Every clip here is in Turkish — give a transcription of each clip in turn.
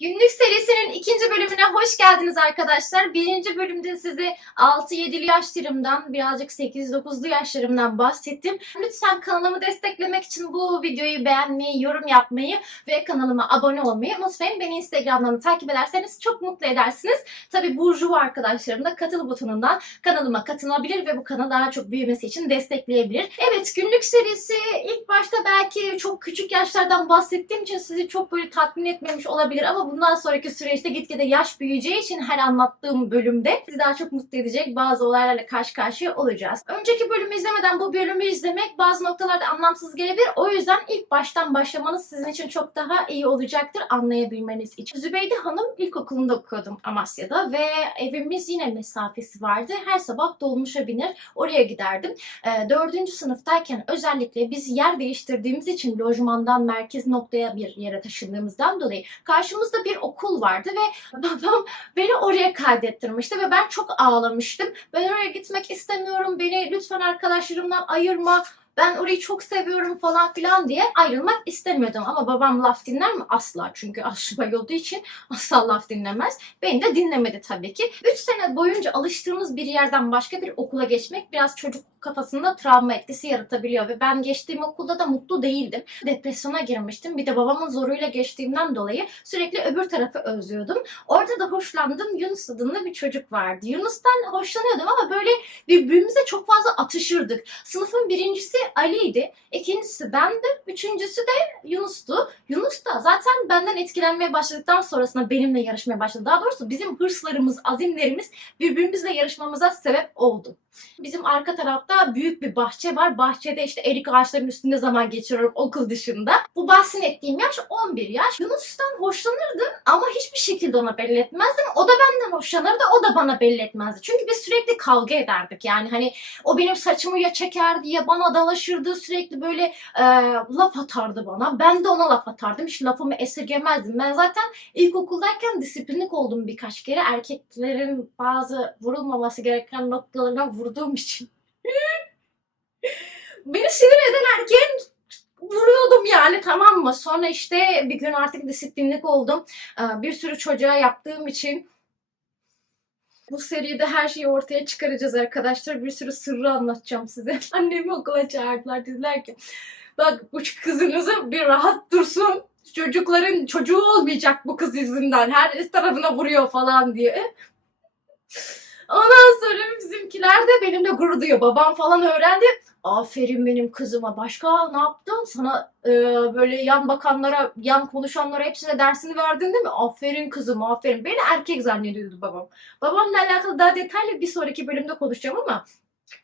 Günlük serisinin ikinci bölümüne hoş geldiniz arkadaşlar. Birinci bölümde size 6-7'li yaşlarımdan, birazcık 8-9'lu yaşlarımdan bahsettim. Lütfen kanalımı desteklemek için bu videoyu beğenmeyi, yorum yapmayı ve kanalıma abone olmayı unutmayın. Beni Instagram'dan takip ederseniz çok mutlu edersiniz. Tabi Burjuva arkadaşlarım da katıl butonundan kanalıma katılabilir ve bu kanal daha çok büyümesi için destekleyebilir. Evet günlük serisi ilk başta belki çok küçük yaşlardan bahsettiğim için sizi çok böyle tatmin etmemiş olabilir ama bundan sonraki süreçte gitgide yaş büyüyeceği için her anlattığım bölümde sizi daha çok mutlu edecek bazı olaylarla karşı karşıya olacağız. Önceki bölümü izlemeden bu bölümü izlemek bazı noktalarda anlamsız gelebilir. O yüzden ilk baştan başlamanız sizin için çok daha iyi olacaktır anlayabilmeniz için. Zübeyde Hanım ilkokulunda okuyordum Amasya'da ve evimiz yine mesafesi vardı. Her sabah dolmuşa biner oraya giderdim. Ee, dördüncü sınıftayken özellikle biz yer değiştirdiğimiz için lojmandan merkez noktaya bir yere taşındığımızdan dolayı karşımızda bir okul vardı ve babam beni oraya kaydettirmişti ve ben çok ağlamıştım. Ben oraya gitmek istemiyorum. Beni lütfen arkadaşlarımdan ayırma. Ben orayı çok seviyorum falan filan diye ayrılmak istemiyordum. Ama babam laf dinler mi? Asla. Çünkü asubay olduğu için asla laf dinlemez. Beni de dinlemedi tabii ki. 3 sene boyunca alıştığımız bir yerden başka bir okula geçmek biraz çocuk kafasında travma etkisi yaratabiliyor ve ben geçtiğim okulda da mutlu değildim. Depresyona girmiştim. Bir de babamın zoruyla geçtiğimden dolayı sürekli öbür tarafı özlüyordum. Orada da hoşlandım. Yunus adında bir çocuk vardı. Yunus'tan hoşlanıyordum ama böyle birbirimize çok fazla atışırdık. Sınıfın birincisi Ali'ydi. ikincisi bendim. Üçüncüsü de Yunus'tu. Yunus da zaten benden etkilenmeye başladıktan sonrasında benimle yarışmaya başladı. Daha doğrusu bizim hırslarımız, azimlerimiz birbirimizle yarışmamıza sebep oldu. Bizim arka tarafta büyük bir bahçe var. Bahçede işte erik ağaçlarının üstünde zaman geçiriyorum okul dışında. Bu bahsettiğim yaş 11 yaş. Yunus'tan hoşlanırdım ama hiçbir şekilde ona belli etmezdim. O da benden hoşlanırdı, o da bana belli etmezdi. Çünkü biz sürekli kavga ederdik. Yani hani o benim saçımı ya çekerdi ya bana dalaşırdı. Sürekli böyle e, laf atardı bana. Ben de ona laf atardım. Hiç lafımı esirgemezdim. Ben zaten ilkokuldayken disiplinlik oldum birkaç kere. Erkeklerin bazı vurulmaması gereken noktalarına vurduğum için. Beni sinir eden erkeğin vuruyordum yani tamam mı? Sonra işte bir gün artık disiplinlik oldum. Ee, Bir sürü çocuğa yaptığım için bu seride her şeyi ortaya çıkaracağız arkadaşlar. Bir sürü sırrı anlatacağım size. Annemi okula çağırdılar. Dediler ki bak bu kızınızı bir rahat dursun. Çocukların çocuğu olmayacak bu kız yüzünden. Her tarafına vuruyor falan diye. Sonra bizimkiler de benimle gurur duyuyor. Babam falan öğrendi. Aferin benim kızıma. Başka ne yaptın? Sana e, böyle yan bakanlara, yan konuşanlara hepsine dersini verdin değil mi? Aferin kızım, aferin. Beni erkek zannediyordu babam. Babamla alakalı daha detaylı bir sonraki bölümde konuşacağım ama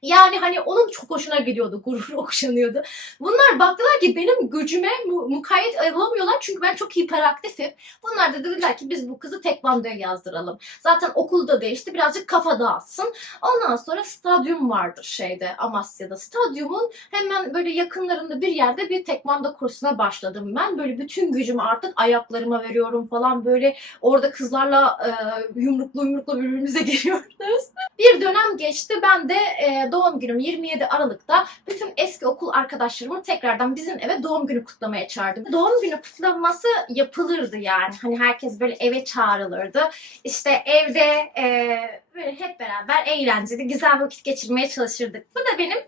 yani hani onun çok hoşuna gidiyordu, gurur okşanıyordu. Bunlar baktılar ki benim gücüme mu- mukayyet olamıyorlar çünkü ben çok hiperaktifim. Bunlar da dediler ki biz bu kızı tekvandoya yazdıralım. Zaten okulda değişti, birazcık kafa dağıtsın. Ondan sonra stadyum vardır şeyde Amasya'da. Stadyumun hemen böyle yakınlarında bir yerde bir tekvando kursuna başladım ben. Böyle bütün gücümü artık ayaklarıma veriyorum falan böyle orada kızlarla e, yumruklu yumruklu birbirimize giriyoruz. Bir dönem geçti. Ben de e, doğum günüm 27 Aralık'ta bütün eski okul arkadaşlarımı tekrardan bizim eve doğum günü kutlamaya çağırdım. Doğum günü kutlaması yapılırdı yani. Hani herkes böyle eve çağrılırdı. İşte evde e, böyle hep beraber eğlenceli, güzel vakit geçirmeye çalışırdık. Bu da benim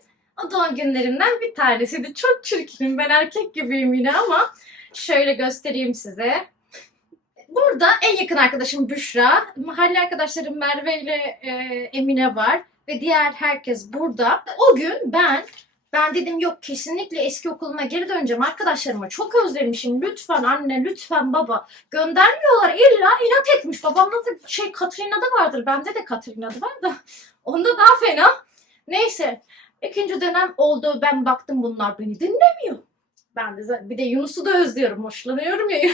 o doğum günlerimden bir tanesiydi. Çok çirkinim. Ben erkek gibiyim yine ama şöyle göstereyim size. Burada en yakın arkadaşım Büşra, mahalle arkadaşlarım Merve ile e, Emine var ve diğer herkes burada. O gün ben ben dedim yok kesinlikle eski okuluma geri döneceğim. Arkadaşlarımı çok özlemişim. Lütfen anne, lütfen baba. Göndermiyorlar. İlla inat etmiş. Babamda da şey Katrina'da vardır. Bende de Katrina'da var da. Onda daha fena. Neyse. ikinci dönem oldu. Ben baktım bunlar beni dinlemiyor. Ben de bir de Yunus'u da özlüyorum. Hoşlanıyorum ya.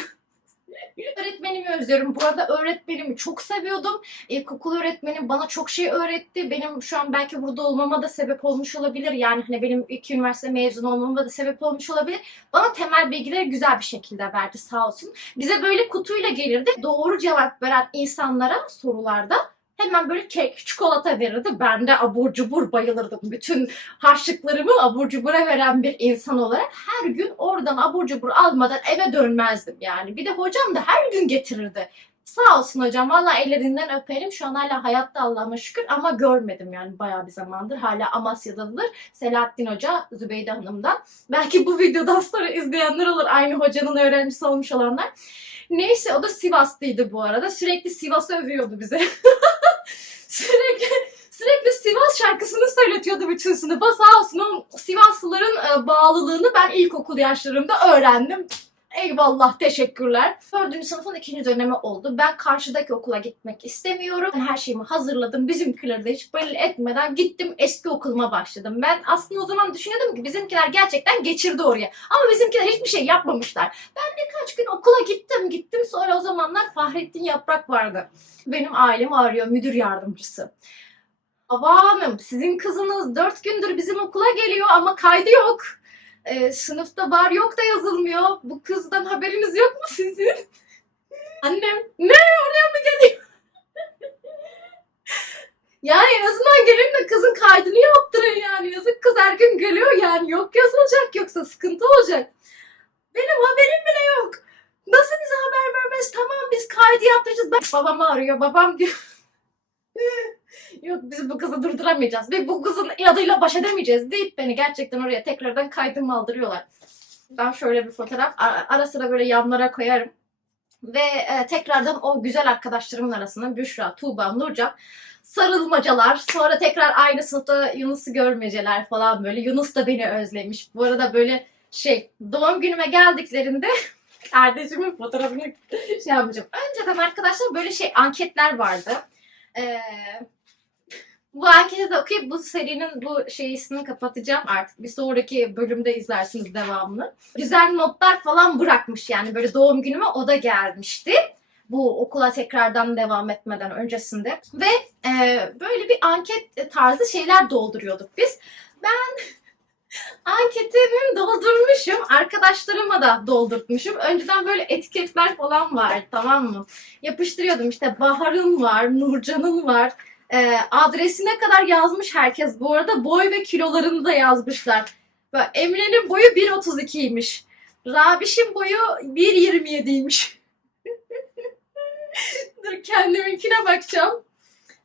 Öğretmenimi özlüyorum. Bu arada öğretmenimi çok seviyordum. İlkokul öğretmenim bana çok şey öğretti. Benim şu an belki burada olmama da sebep olmuş olabilir. Yani hani benim iki üniversite mezunu olmama da sebep olmuş olabilir. Bana temel bilgileri güzel bir şekilde verdi sağ olsun. Bize böyle kutuyla gelirdi. Doğru cevap veren insanlara sorularda Hemen böyle kek, çikolata verirdi. Ben de abur cubur bayılırdım. Bütün harçlıklarımı abur cubura veren bir insan olarak her gün oradan abur cubur almadan eve dönmezdim yani. Bir de hocam da her gün getirirdi. Sağ olsun hocam. Valla ellerinden öperim. Şu an hala hayatta Allah'ıma şükür ama görmedim yani bayağı bir zamandır. Hala Amasya'dadır. Selahattin Hoca, Zübeyde Hanım'dan. Belki bu videodan sonra izleyenler olur. Aynı hocanın öğrencisi olmuş olanlar. Neyse o da Sivaslıydı bu arada. Sürekli Sivas'ı övüyordu bize. sürekli sürekli Sivas şarkısını söyletiyordu bütün sınıfa. Sağ olsun Sivaslıların e, bağlılığını ben ilkokul yaşlarımda öğrendim. Eyvallah, teşekkürler. Dördüncü sınıfın ikinci dönemi oldu. Ben karşıdaki okula gitmek istemiyorum. Ben her şeyimi hazırladım. Bizimkileri de hiç belli etmeden gittim eski okuluma başladım. Ben aslında o zaman düşünüyordum ki bizimkiler gerçekten geçirdi oraya. Ama bizimkiler hiçbir şey yapmamışlar. Ben birkaç gün okula gittim gittim. Sonra o zamanlar Fahrettin Yaprak vardı. Benim ailem arıyor, müdür yardımcısı. Hanım sizin kızınız dört gündür bizim okula geliyor ama kaydı yok. Ee, sınıfta var yok da yazılmıyor. Bu kızdan haberiniz yok mu sizin? Annem ne oraya mı geliyor? yani en azından gelin de kızın kaydını yaptırın yani. Yazık kız her gün geliyor yani. Yok yazılacak yoksa sıkıntı olacak. Benim haberim bile yok. Nasıl bize haber vermez? Tamam biz kaydı yaptıracağız. Ben babamı arıyor. Babam diyor. Yok biz bu kızı durduramayacağız. Ve bu kızın adıyla baş edemeyeceğiz deyip beni gerçekten oraya tekrardan kaydımı aldırıyorlar. Ben şöyle bir fotoğraf ara, sıra böyle yanlara koyarım. Ve e, tekrardan o güzel arkadaşlarımın arasına Büşra, Tuğba, Nurcan sarılmacalar. Sonra tekrar aynı sınıfta Yunus'u görmeceler falan böyle. Yunus da beni özlemiş. Bu arada böyle şey doğum günüme geldiklerinde kardeşimin fotoğrafını şey yapacağım. Önceden arkadaşlar böyle şey anketler vardı. Ee, bu anketi de okuyup bu serinin bu şeyisini kapatacağım artık. Bir sonraki bölümde izlersiniz devamını. Güzel notlar falan bırakmış yani böyle doğum günüme o da gelmişti. Bu okula tekrardan devam etmeden öncesinde. Ve e, böyle bir anket tarzı şeyler dolduruyorduk biz. Ben anketimi doldurmuşum. Arkadaşlarıma da doldurtmuşum. Önceden böyle etiketler falan var tamam mı? Yapıştırıyordum işte Bahar'ın var, Nurcan'ın var. Ee, adresine kadar yazmış herkes. Bu arada boy ve kilolarını da yazmışlar. Emre'nin boyu 1.32'ymiş. Rabiş'in boyu 1.27'ymiş. Dur kendiminkine bakacağım.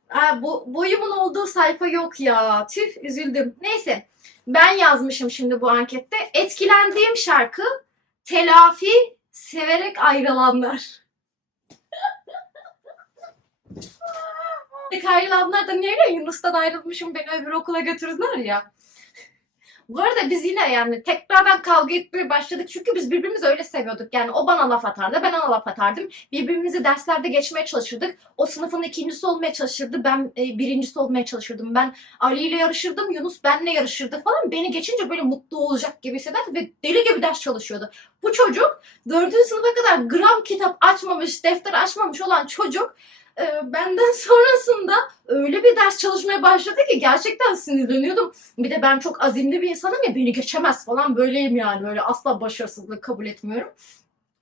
Aa, bu, boyumun olduğu sayfa yok ya. Tüh üzüldüm. Neyse. Ben yazmışım şimdi bu ankette. Etkilendiğim şarkı Telafi Severek Ayrılanlar. Ayrılanlar da niye öyle? Yunus'tan ayrılmışım beni öbür okula götürdüler ya. Bu arada biz yine yani tekrardan kavga etmeye başladık çünkü biz birbirimizi öyle seviyorduk. Yani o bana laf atardı, ben ona laf atardım. Birbirimizi derslerde geçmeye çalışırdık. O sınıfın ikincisi olmaya çalışırdı, ben e, birincisi olmaya çalışırdım. Ben Ali ile yarışırdım, Yunus benle yarışırdı falan. Beni geçince böyle mutlu olacak gibi hissederdi ve deli gibi ders çalışıyordu. Bu çocuk dördüncü sınıfa kadar gram kitap açmamış, defter açmamış olan çocuk e, benden sonrasında öyle bir ders çalışmaya başladı ki gerçekten sinirleniyordum. Bir de ben çok azimli bir insanım ya beni geçemez falan böyleyim yani böyle asla başarısızlık kabul etmiyorum.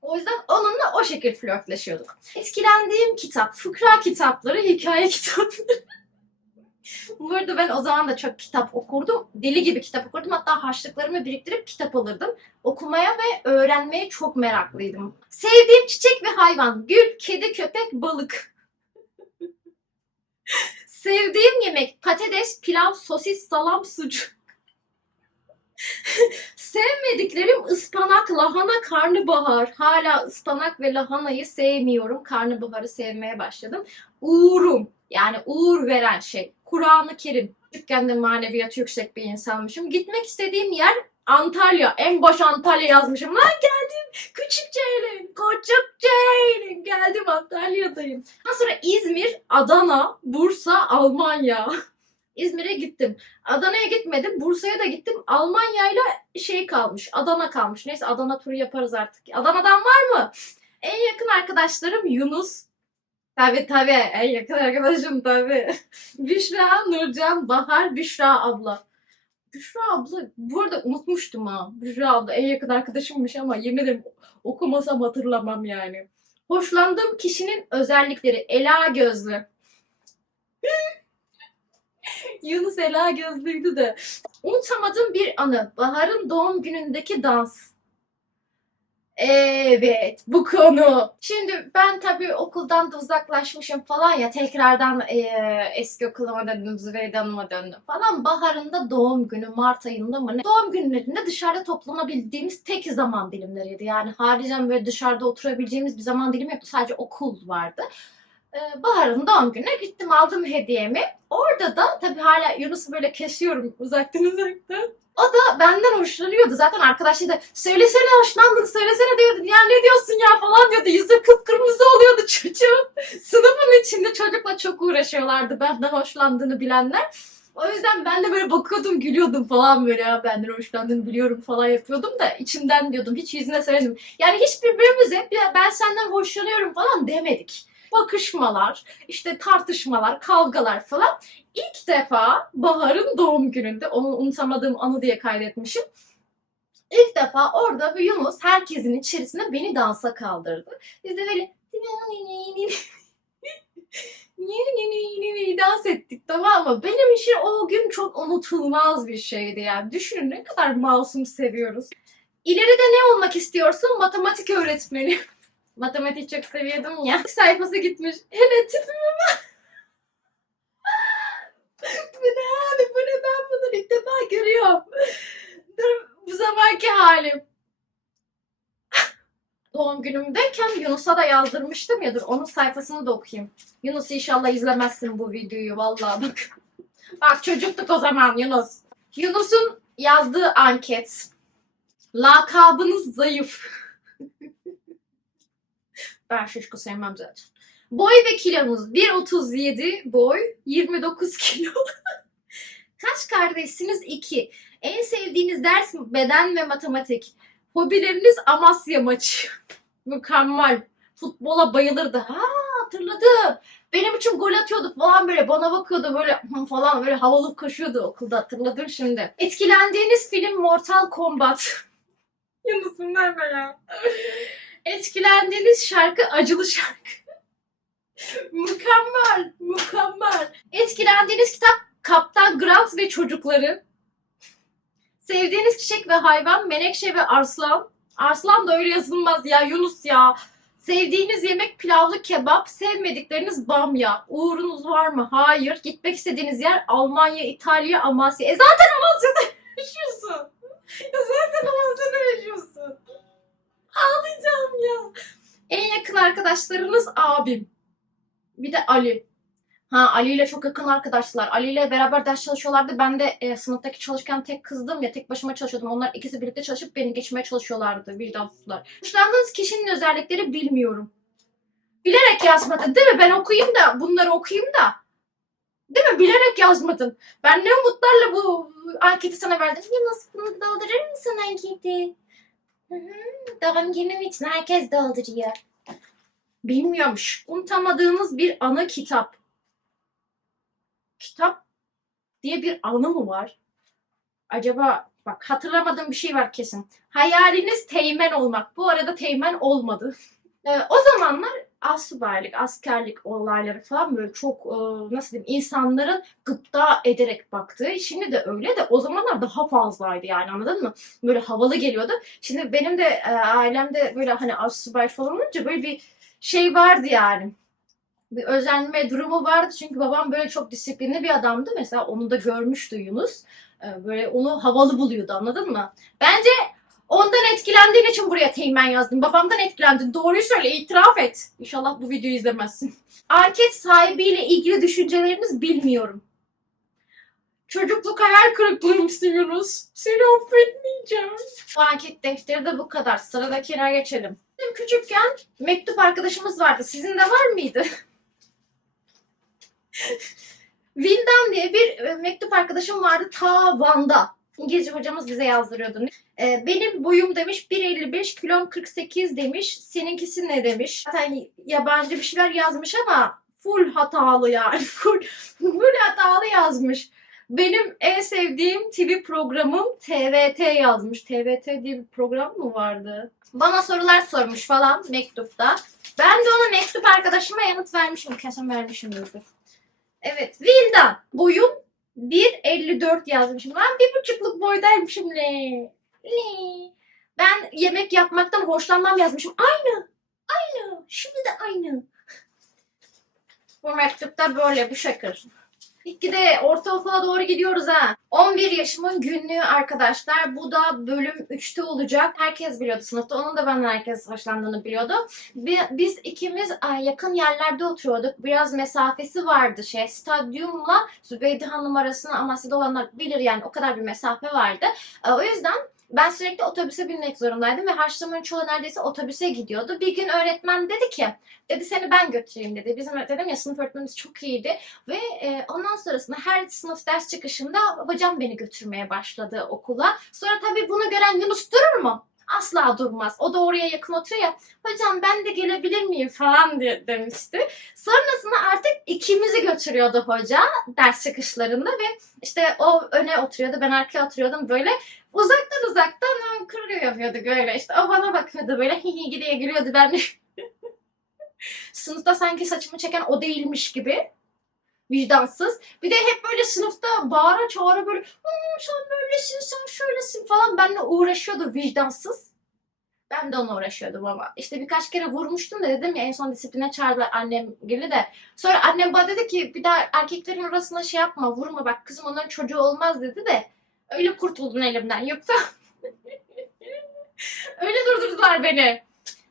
O yüzden onunla o şekilde flörtleşiyorduk. Etkilendiğim kitap, fıkra kitapları, hikaye kitapları. Bu arada ben o zaman da çok kitap okurdum. Deli gibi kitap okurdum. Hatta harçlıklarımı biriktirip kitap alırdım. Okumaya ve öğrenmeye çok meraklıydım. Sevdiğim çiçek ve hayvan. Gül, kedi, köpek, balık. Sevdiğim yemek patates, pilav, sosis, salam, sucuk. Sevmediklerim ıspanak, lahana, karnabahar. Hala ıspanak ve lahanayı sevmiyorum. Karnabaharı sevmeye başladım. Uğurum. Yani uğur veren şey. Kur'an-ı Kerim. Küçükken de maneviyatı yüksek bir insanmışım. Gitmek istediğim yer Antalya. En baş Antalya yazmışım. Lan geldim. Küçük Ceylin. Küçük Ceylin. Geldim Antalya'dayım. Ondan sonra İzmir, Adana, Bursa, Almanya. İzmir'e gittim. Adana'ya gitmedim. Bursa'ya da gittim. Almanya'yla şey kalmış. Adana kalmış. Neyse Adana turu yaparız artık. Adana'dan var mı? En yakın arkadaşlarım Yunus. Tabii tabii. En yakın arkadaşım tabii. Büşra, Nurcan, Bahar, Büşra abla. Büşra abla bu arada unutmuştum ha. Büşra abla en yakın arkadaşımmış ama yemin ederim okumasam hatırlamam yani. Hoşlandığım kişinin özellikleri. Ela gözlü. Yunus Ela gözlüydü de. Unutamadığım bir anı. Bahar'ın doğum günündeki dans. Evet, bu konu. Şimdi ben tabii okuldan da uzaklaşmışım falan ya tekrardan eee, eski okuluma döndüm, Zübeyde Hanım'a döndüm falan. Bahar'ın da doğum günü Mart ayında mı ne? Doğum günlerinde dışarıda toplanabildiğimiz tek zaman dilimleriydi. Yani haricen böyle dışarıda oturabileceğimiz bir zaman dilimi yoktu. Sadece okul vardı. Ee, Bahar'ın doğum gününe gittim aldım hediyemi. Orada da tabii hala Yunus'u böyle kesiyorum uzaktan uzaktan. O da benden hoşlanıyordu. Zaten arkadaşı da söylesene hoşlandın söylesene diyordu. Ya ne diyorsun ya falan diyordu. Yüzü kıpkırmızı oluyordu çocuğun. Sınıfın içinde çocukla çok uğraşıyorlardı benden hoşlandığını bilenler. O yüzden ben de böyle bakıyordum gülüyordum falan böyle ya benden hoşlandığını biliyorum falan yapıyordum da içimden diyordum hiç yüzüne söyledim. Yani hiçbirbirimize "Ya ben senden hoşlanıyorum falan demedik. Bakışmalar, işte tartışmalar, kavgalar falan. İlk defa Bahar'ın doğum gününde, onu unutamadığım anı diye kaydetmişim. İlk defa orada bir Yunus herkesin içerisinde beni dansa kaldırdı. Biz de böyle dans ettik tamam mı? Benim için o gün çok unutulmaz bir şeydi yani. Düşünün ne kadar masum seviyoruz. İleride ne olmak istiyorsun? Matematik öğretmeni. Matematik çok seviyordum ya. Sayfası gitmiş. Hele tipime bak. bu ne abi? Bu ne? Ben bunu ilk defa görüyorum. Dur bu zamanki halim. Doğum günümdeyken Yunus'a da yazdırmıştım ya dur onun sayfasını da okuyayım. Yunus inşallah izlemezsin bu videoyu vallahi bak. Bak çocuktuk o zaman Yunus. Yunus'un yazdığı anket. Lakabınız zayıf. Ben şişko sevmem zaten. Boy ve kilonuz 1.37 boy, 29 kilo. Kaç kardeşsiniz? 2. En sevdiğiniz ders beden ve matematik. Hobileriniz Amasya maçı. Mükemmel. Futbola bayılırdı. Ha hatırladım. Benim için gol atıyordu falan böyle bana bakıyordu böyle falan böyle havalı koşuyordu okulda hatırladım şimdi. Etkilendiğiniz film Mortal Kombat. Yunus'un nerede ya? Etkilendiğiniz şarkı acılı şarkı. mükemmel, mükemmel. Etkilendiğiniz kitap Kaptan Grant ve Çocukları. Sevdiğiniz çiçek ve hayvan Menekşe ve Arslan. Arslan da öyle yazılmaz ya Yunus ya. Sevdiğiniz yemek pilavlı kebap, sevmedikleriniz bamya. Uğrunuz var mı? Hayır. Gitmek istediğiniz yer Almanya, İtalya, Amasya. E zaten Amasya'da yaşıyorsun. Ya zaten Amasya'da yaşıyorsun. Ağlayacağım ya. En yakın arkadaşlarınız abim. Bir de Ali. Ha Ali ile çok yakın arkadaşlar. Ali ile beraber ders çalışıyorlardı. Ben de e, sınıftaki çalışkan tek kızdım ya tek başıma çalışıyordum. Onlar ikisi birlikte çalışıp beni geçmeye çalışıyorlardı. Vicdansızlar. Hoşlandığınız kişinin özellikleri bilmiyorum. Bilerek yazmadın değil mi? Ben okuyayım da bunları okuyayım da. Değil mi? Bilerek yazmadın. Ben ne umutlarla bu anketi sana verdim. Yunus bunu doldurur musun anketi? Doğum günüm için herkes dolduruyor. Bilmiyormuş. Unutamadığımız bir ana kitap. Kitap diye bir anı mı var? Acaba bak hatırlamadığım bir şey var kesin. Hayaliniz teğmen olmak. Bu arada teğmen olmadı. Ee, o zamanlar asubaylık, askerlik olayları falan böyle çok e, nasıl diyeyim insanların gıpta ederek baktığı. Şimdi de öyle de o zamanlar daha fazlaydı yani anladın mı? Böyle havalı geliyordu. Şimdi benim de e, ailemde böyle hani asubay falan olunca böyle bir şey vardı yani bir özenme durumu vardı. Çünkü babam böyle çok disiplinli bir adamdı. Mesela onu da görmüştü Yunus. Ee, Böyle onu havalı buluyordu anladın mı? Bence ondan etkilendiğin için buraya teğmen yazdım. Babamdan etkilendin. Doğruyu söyle itiraf et. İnşallah bu videoyu izlemezsin. Anket sahibiyle ilgili düşünceleriniz bilmiyorum. Çocukluk hayal kırıklığımsın Yunus. Seni affetmeyeceğim. Bu anket defteri de bu kadar. Sıradakine geçelim. Bizim küçükken mektup arkadaşımız vardı. Sizin de var mıydı? Vildan diye bir e, mektup arkadaşım vardı ta Van'da. İngilizce hocamız bize yazdırıyordu. E, benim boyum demiş 1.55 kilom 48 demiş. Seninkisi ne demiş? Zaten yabancı bir şeyler yazmış ama full hatalı yani. Full, full hatalı yazmış. Benim en sevdiğim TV programım TVT yazmış. TVT diye bir program mı vardı? Bana sorular sormuş falan mektupta. Ben de ona mektup arkadaşıma yanıt vermişim. Kesin vermişimdir. Evet Vildan. Boyum 1.54 yazmışım. Ben bir buçukluk boydaymışım le. Le. Ben yemek yapmaktan hoşlanmam yazmışım. Aynı. Aynı. Şimdi de aynı. Bu mektupta böyle bir şakır. İkide ortaokula doğru gidiyoruz ha. 11 yaşımın günlüğü arkadaşlar. Bu da bölüm 3'te olacak. Herkes biliyordu sınıfta. Onun da benden herkes hoşlandığını biliyordu. Bi- Biz ikimiz yakın yerlerde oturuyorduk. Biraz mesafesi vardı şey. Stadyumla Zübeyde Hanım arasında Amasya'da olanlar bilir yani o kadar bir mesafe vardı. O yüzden ben sürekli otobüse binmek zorundaydım ve harçlığımın çoğu neredeyse otobüse gidiyordu. Bir gün öğretmen dedi ki, dedi seni ben götüreyim dedi. Bizim dedim ya sınıf öğretmenimiz çok iyiydi. Ve e, ondan sonrasında her sınıf ders çıkışında hocam beni götürmeye başladı okula. Sonra tabii bunu gören Yunus durur mu? Asla durmaz. O da oraya yakın oturuyor ya. Hocam ben de gelebilir miyim falan diye demişti. Sonrasında artık ikimizi götürüyordu hoca ders çıkışlarında ve işte o öne oturuyordu ben arkaya oturuyordum böyle uzaktan uzaktan "Aa, kırıyor yapıyordu böyle işte o bana bakıyordu böyle hihi gidiyor gülüyordu ben sınıfta sanki saçımı çeken o değilmiş gibi vicdansız. Bir de hep böyle sınıfta bağıra çağıra böyle "Hmm, sen böylesin sen şöylesin falan benimle uğraşıyordu vicdansız. Ben de ona uğraşıyordum ama. İşte birkaç kere vurmuştum da dedim ya en son disipline çağırdılar annem gibi de. Sonra annem bana dedi ki bir daha erkeklerin arasında şey yapma vurma bak kızım onların çocuğu olmaz dedi de. Öyle kurtuldun elimden yoksa öyle durdurdular beni.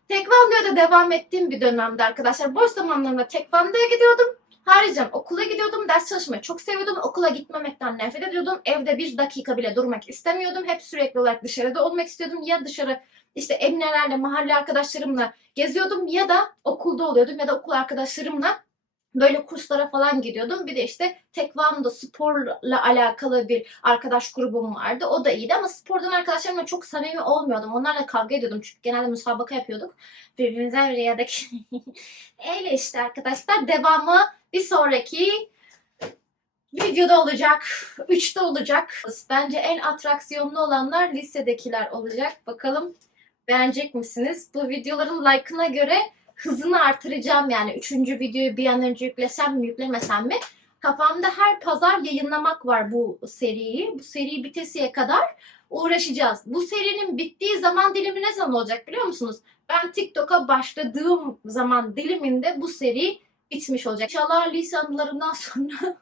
Tekvandoya da devam ettiğim bir dönemde arkadaşlar. Boş zamanlarımda tekvandoya gidiyordum. Haricen okula gidiyordum, ders çalışmayı çok seviyordum. Okula gitmemekten nefret ediyordum. Evde bir dakika bile durmak istemiyordum. Hep sürekli olarak dışarıda olmak istiyordum. Ya dışarı işte emnelerle, mahalle arkadaşlarımla geziyordum ya da okulda oluyordum ya da okul arkadaşlarımla böyle kurslara falan gidiyordum. Bir de işte tekvando sporla alakalı bir arkadaş grubum vardı. O da iyiydi ama spordan arkadaşlarımla çok samimi olmuyordum. Onlarla kavga ediyordum çünkü genelde müsabaka yapıyorduk. Birbirimize rüyadaki. Öyle işte arkadaşlar. Devamı bir sonraki videoda olacak. Üçte olacak. Bence en atraksiyonlu olanlar lisedekiler olacak. Bakalım beğenecek misiniz? Bu videoların like'ına göre hızını artıracağım yani. Üçüncü videoyu bir an önce yüklesem mi yüklemesem mi? Kafamda her pazar yayınlamak var bu seriyi. Bu seri bitesiye kadar uğraşacağız. Bu serinin bittiği zaman dilimi ne zaman olacak biliyor musunuz? Ben TikTok'a başladığım zaman diliminde bu seri bitmiş olacak. İnşallah lise anılarından sonra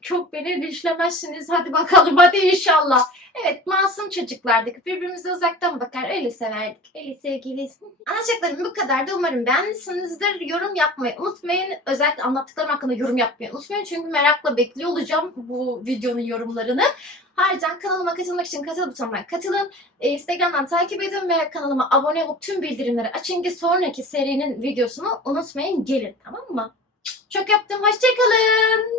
çok beni linçlemezsiniz. Hadi bakalım hadi inşallah. Evet masum çocuklardık. Birbirimize uzaktan bakar öyle severdik. Öyle sevgiliyiz. Anlatacaklarım bu kadardı. Umarım beğenmişsinizdir. Yorum yapmayı unutmayın. Özellikle anlattıklarım hakkında yorum yapmayı unutmayın. Çünkü merakla bekliyor olacağım bu videonun yorumlarını. Ayrıca kanalıma katılmak için katıl butonuna katılın. Ee, Instagram'dan takip edin ve kanalıma abone olup tüm bildirimleri açın ki sonraki serinin videosunu unutmayın gelin tamam mı? Çok yaptım. Hoşçakalın.